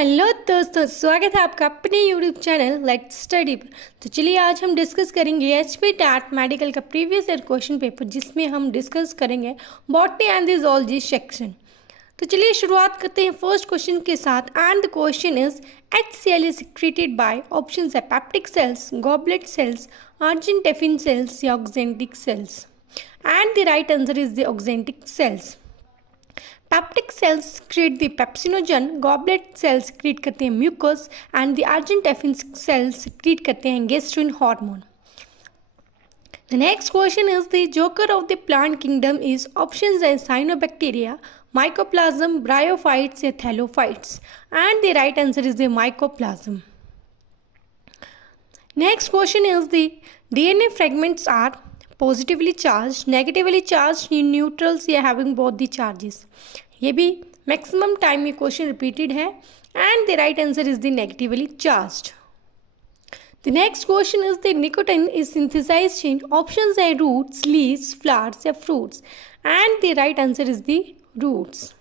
Hello दोस्तों, स्वागत है आपका अपने यूट्यूब चैनल लेट्स स्टडी पर। तो चलिए आज हम डिस्कस करेंगे एचपी टैट मेडिकल का प्रीवियस ईयर क्वेश्चन पेपर, जिसमें हम डिस्कस करेंगे botany and the zoology section. तो चलिए शुरुआत करते हैं फर्स्ट क्वेश्चन के साथ। And the question is HCl is secreted by options है peptic cells, goblet cells, argentaffin cells या oxyntic cells. And the right answer is the oxyntic cells. Peptic cells create the pepsinogen, goblet cells create करते हैं mucus and the आर्जेंटेफिन sales create करते हैं गेस्ट्रिन hormone. The next question is the joker of the plant kingdom is options are cyanobacteria, mycoplasm, bryophytes या thallophytes, and the right answer is the mycoplasm. Next question is the DNA fragments are positively charged, negatively charged, neutrals या having both the charges. ये भी maximum time ये question repeated है and the right answer is the negatively charged. The next question is the nicotine is synthesized in options are roots, leaves, flowers या fruits, and the right answer is the roots.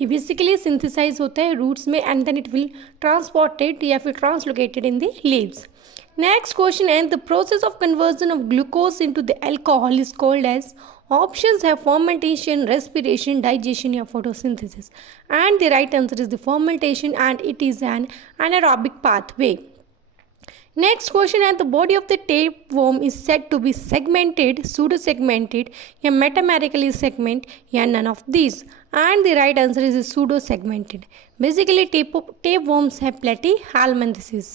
ये basically synthesize होता है roots में and then it will transported या फिर translocated in the leaves. Next question and the process of conversion of glucose into the alcohol is called as options have fermentation, respiration, digestion या photosynthesis, and the right answer is the fermentation and it is an anaerobic pathway. Next question है the body of the tapeworm is said to be segmented, pseudo-segmented या metamerically segment या none of these, and the right answer is pseudo-segmented. Basically tapeworms have platyhelminthes.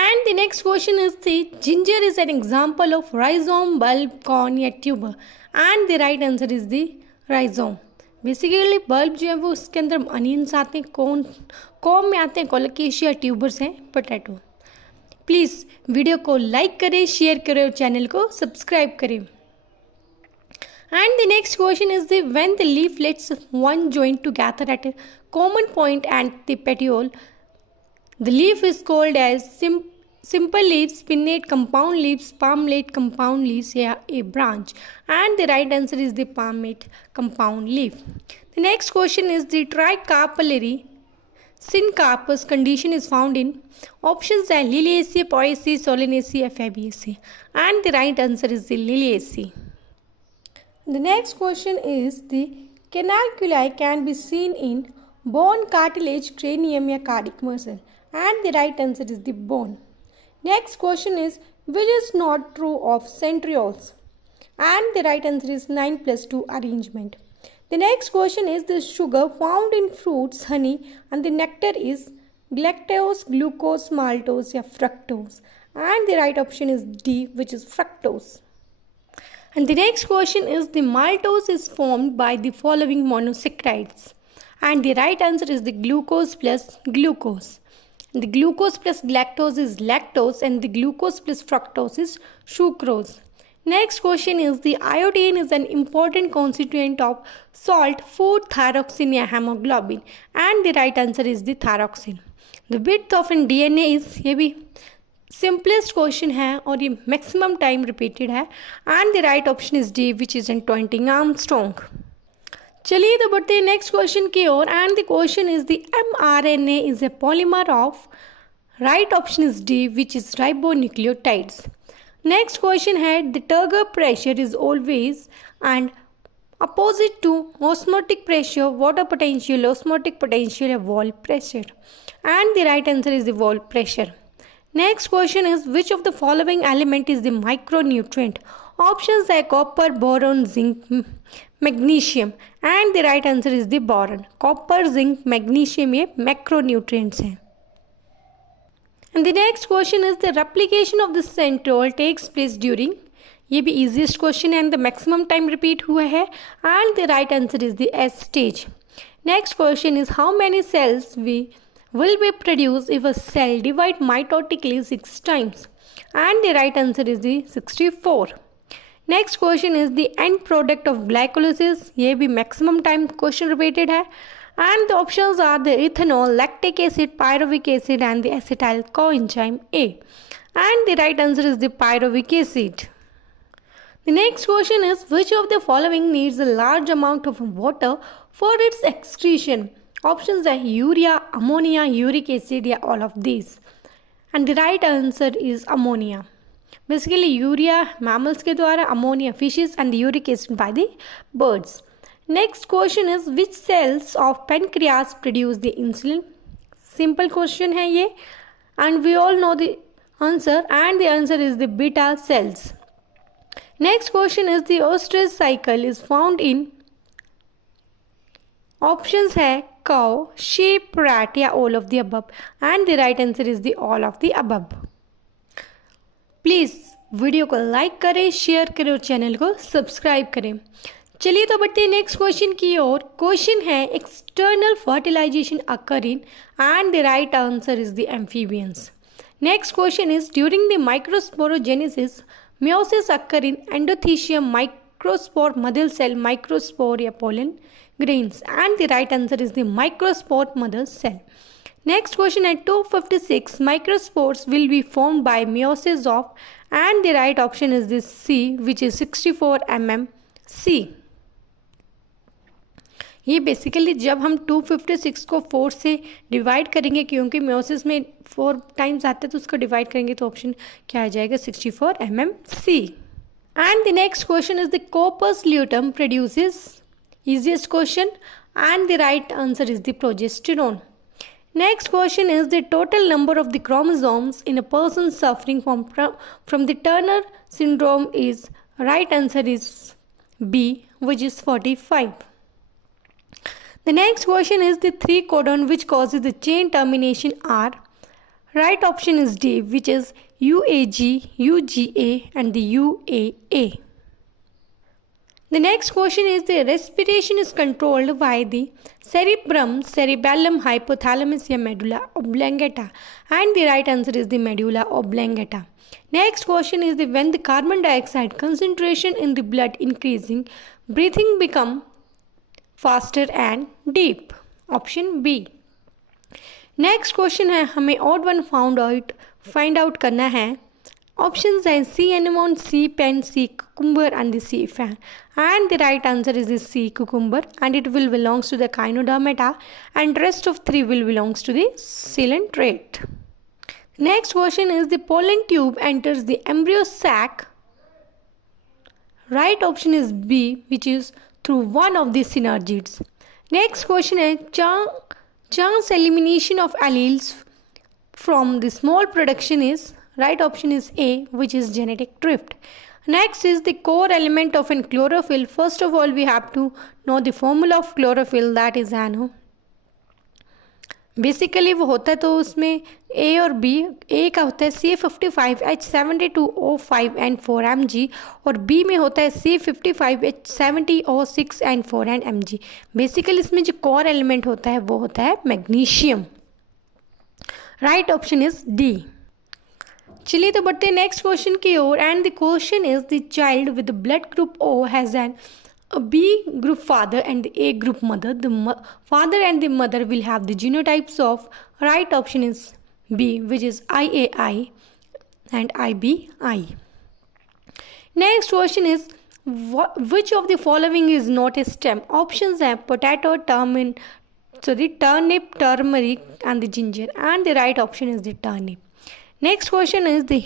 And the next question is the ginger is an example of rhizome, bulb, corn या tuber, and the right answer is the rhizome. Basically bulb जो है वो उसके अंदर onions आते हैं, com में आते हैं, कोलोकेशिया ट्यूबर्स हैं पोटैटो। प्लीज़ वीडियो को लाइक करें, शेयर करें और चैनल को सब्सक्राइब करें। And the next question is the when the leaflets one join together at a common point and the petiole, the leaf is called as simple leaves, pinnate compound leaves, palmate compound leaves या a branch, and the right answer is the palmate compound leaf. The next question is the tricarpellary syncarpous condition is found in options are Liliaceae, Poaceae, Solanaceae or Fabaceae, and the right answer is the Liliaceae. The next question is the canaliculi can be seen in bone, cartilage, cranium या cardiac muscle, and the right answer is the bone. Next question is which is not true of centrioles, and the right answer is 9+2 arrangement. The next question is the sugar found in fruits, honey, and the nectar is galactose, glucose, maltose या fructose, and the right option is D, which is fructose. And the next question is the maltose is formed by the following monosaccharides, and the right answer is the glucose plus glucose. The glucose plus galactose is lactose and the glucose plus fructose is sucrose. Next question is the iodine is an important constituent of salt, food, thyroxine या hemoglobin, and the right answer is the thyroxine. The width of an DNA is, ये भी simplest question है और ये maximum time repeated है, and the right option is D, which is in 20 Armstrong. चलिए तो बढ़ते हैं नेक्स्ट क्वेश्चन की ओर। And the question is the mRNA is a polymer of, right option is D, which is ribonucleotides. Next question है the turgor pressure is always and opposite to osmotic pressure, water potential, osmotic potential या wall pressure, and the right answer is the wall pressure. Next question is which of the following element is the micronutrient, options है copper, boron, zinc, magnesium, and the right answer is the boron. Copper, zinc, magnesium ये macronutrients हैं। And the next question is the replication of the centriole takes place during, ये भी easiest question है and the maximum time repeat हुआ है, and the right answer is the S stage. Next question is how many cells will be produced if a cell divide mitotically 6 times, and the right answer is the 64. Next question is the end product of glycolysis, ये भी maximum time question repeated है, and the options are the ethanol, lactic acid, pyruvic acid and the acetyl coenzyme A, and the right answer is the pyruvic acid. The next question is which of the following needs a large amount of water for its excretion, Options are urea, ammonia, uric acid, या all of these. And the right answer is ammonia. Basically, urea mammals के द्वारा, ammonia fishes, and the uric acid by the birds. Next question is which cells of pancreas produce the insulin? Simple question है ये, and we all know the answer, and the answer is the beta cells. Next question is the ostrich cycle is found in. Options है cow, sheep, rat या all of the above, and the right answer is the all of the above. Please video को like करें, share करें और channel को subscribe करें. चलिए तो बढ़ते हैं नेक्स्ट क्वेश्चन की ओर. क्वेश्चन है external fertilisation occur in, and the right answer is the amphibians. Next question is during the microsporogenesis meiosis occur in endothecium, microspore, mother cell, microspore या pollen grains, and the right answer is the microspore mother cell. Next question at 256, microspores will be formed by meiosis of, and the right option is this C, which is 64 mm C. ये basically जब हम 256 को 4 से divide करेंगे, क्योंकि meiosis में 4 times आते हैं तो उसको डिवाइड करेंगे तो ऑप्शन क्या आ जाएगा 64 mm C. And the next question is the corpus luteum produces, easiest question, and the right answer is the progesterone. Next question is the total number of the chromosomes in a person suffering from the Turner syndrome is, right answer is B, which is 45. The next question is the 3 codon which causes the chain termination are. Right option is D, which is UAG, UGA and the UAA. The next question is the respiration is controlled by the cerebrum, cerebellum, hypothalamus या medulla oblongata, and the right answer is the medulla oblongata. Next question is the when the carbon dioxide concentration in the blood increasing, breathing become faster and deep. Option B. Next question है हमें odd one find out करना है. Options हैं sea anemone, sea pen, sea cucumber and the sea fan, and the right answer is the sea cucumber, and it will belongs to the echinodermata, and rest of 3 will belongs to the coelenterate. Next question is the pollen tube enters the embryo sac. Right option is B, which is through one of the synergids. Next question है chance elimination of alleles from the small production is. Right option is A, which is genetic drift. Next is the core element of an chlorophyll. First of all, we have to know the formula of chlorophyll, that is NO. Basically वो होता है तो उसमें ए और B, ए का होता है C55H72O5 and 4 mg, और बी में होता है C55H70O6 and 4 mg. बेसिकली इसमें जो कोर एलिमेंट होता है वो होता है magnesium. Right option is D. चलिए तो बढ़ते हैं नेक्स्ट क्वेश्चन की ओर, and the question is the child with blood group O has an a B group father and the A group mother. The father and the mother will have the genotypes of. Right option is B, which is IAI and IBI. Next question is which of the following is not a stem? Options are potato, turnip, turmeric and the ginger, and the right option is the turnip. Next question is the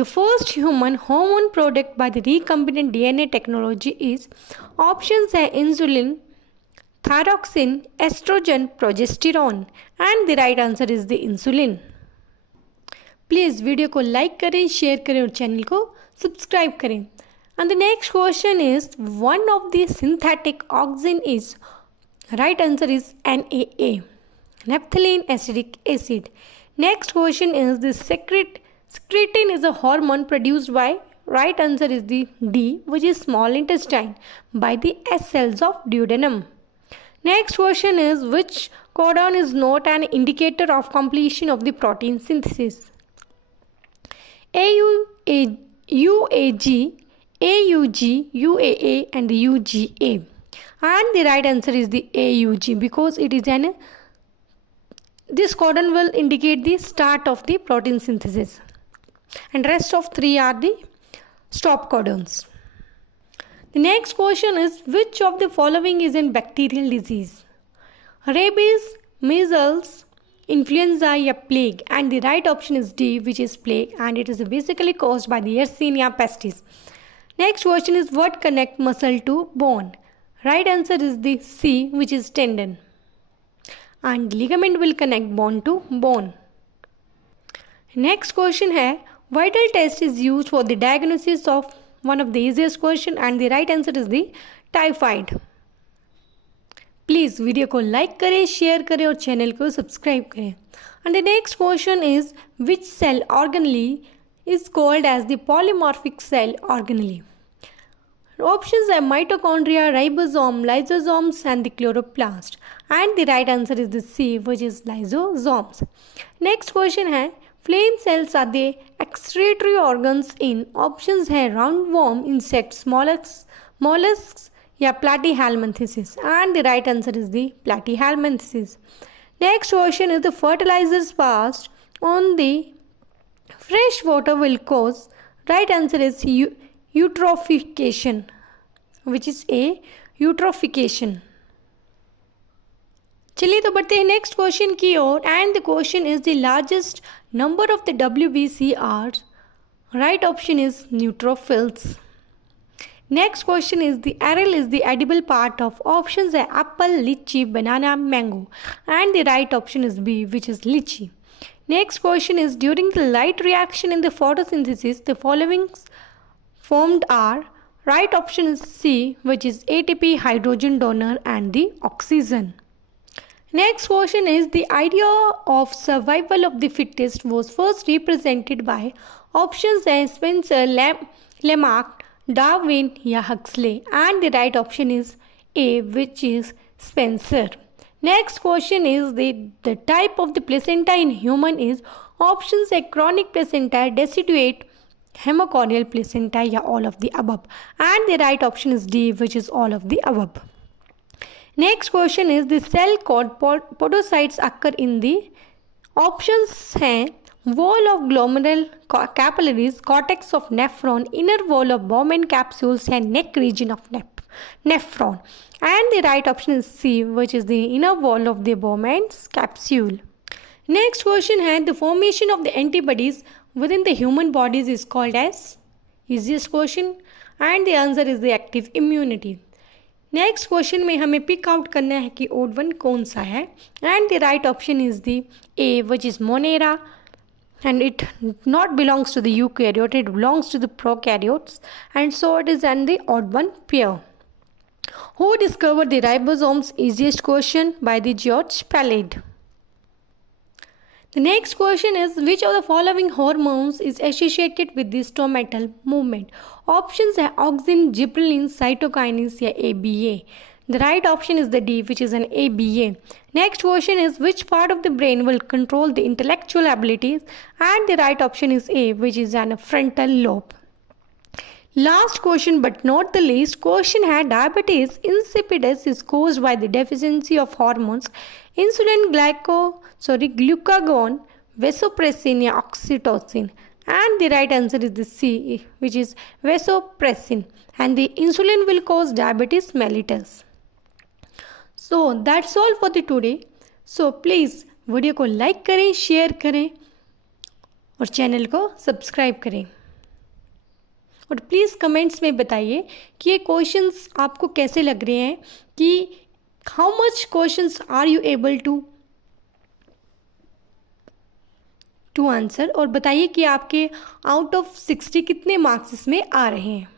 the first human hormone product by the recombinant DNA technology is. Options are insulin, thyroxine, estrogen, progesterone, and the right answer is the insulin. Please video को like करें, share करें और channel को subscribe करें. And the next question is one of the synthetic oxygen is. Right answer is NaA, naphthalene acidic acid. Next question is the secretin is a hormone produced by. Right answer is the D, which is small intestine by the S cells of duodenum. Next question is which codon is not an indicator of completion of the protein synthesis? UAG, AUG, UAA and the UGA. And the right answer is the AUG because it is this codon will indicate the start of the protein synthesis, and rest of 3 are the stop codons. The next question is which of the following is a bacterial disease? Rabies, measles, influenza या plague, and the right option is D, which is plague, and it is basically caused by the Yersinia pestis. Next question is what connect muscle to bone? Right answer is the C, which is tendon, and ligament will connect bone to bone. Next question है vital test is used for the diagnosis of one of the easiest question, and the right answer is the typhoid. Please video को like करें, share करें और channel को subscribe करें. And the next question is which cell organelle is called as the polymorphic cell organelle? Options are mitochondria, ribosome, lysosomes, and the chloroplast. And the right answer is the C, which is lysosomes. Next question है flame cells are the excretory organs in. Options है roundworm, insects, mollusks या platyhelminthes. And the right answer is the platyhelminthes. Next question is the fertilizers passed on the fresh water will cause. Right answer is eutrophication, which is A, eutrophication. चलिए तो बढ़ते हैं next question की ओर. And the question is the largest number of the WBC are. Right option is neutrophils. Next question is the aril is the edible part of. Options है apple, litchi, banana, mango. And the right option is B, which is litchi. Next question is during the light reaction in the photosynthesis the following formed are. Right option is C, which is ATP, hydrogen donor, and the oxygen. Next question is the idea of survival of the fittest was first represented by. Options are Spencer, Lamarck, Darwin या Huxley, and the right option is A, which is Spencer. Next question is the type of the placenta in human is. Options are chronic placenta, deciduate, hemocordial placenta या all of the above, and the right option is D, which is all of the above. Next question is the cell called podocytes occur in the. Options हैं wall of glomerular capillaries, cortex of nephron, inner wall of Bowman capsules and neck region of nephron, and the right option is C, which is the inner wall of the Bowman's capsule. Next question है the formation of the antibodies within the human bodies is called as. Easiest question, and the answer is the active immunity. Next question में हमें pick out करना है कि odd one कौन सा है. And the right option is the A, which is Monera, and it not belongs to the eukaryote, it belongs to the prokaryotes, and so it is and the odd one pair. Who discovered the ribosomes? Easiest question, by the George Palade. The next question is which of the following hormones is associated with the stomatal movement? Options are auxin, gibberellin, cytokinins या ABA. The right option is the D, which is an ABA. Next question is which part of the brain will control the intellectual abilities? And the right option is A, which is an frontal lobe. Last question but not the least question है diabetes insipidus is caused by the deficiency of hormones insulin, glucagon, vasopressin या oxytocin, and the right answer is the C, which is vasopressin, and the insulin will cause diabetes mellitus. So that's all for the today. So please video को like करें, share करें और channel को subscribe करें. और please comments में बताइए कि ये क्वेश्चंस आपको कैसे लग रहे हैं, कि how much questions are you able to answer, और बताइए कि आपके आउट ऑफ 60 कितने मार्क्स इसमें आ रहे हैं.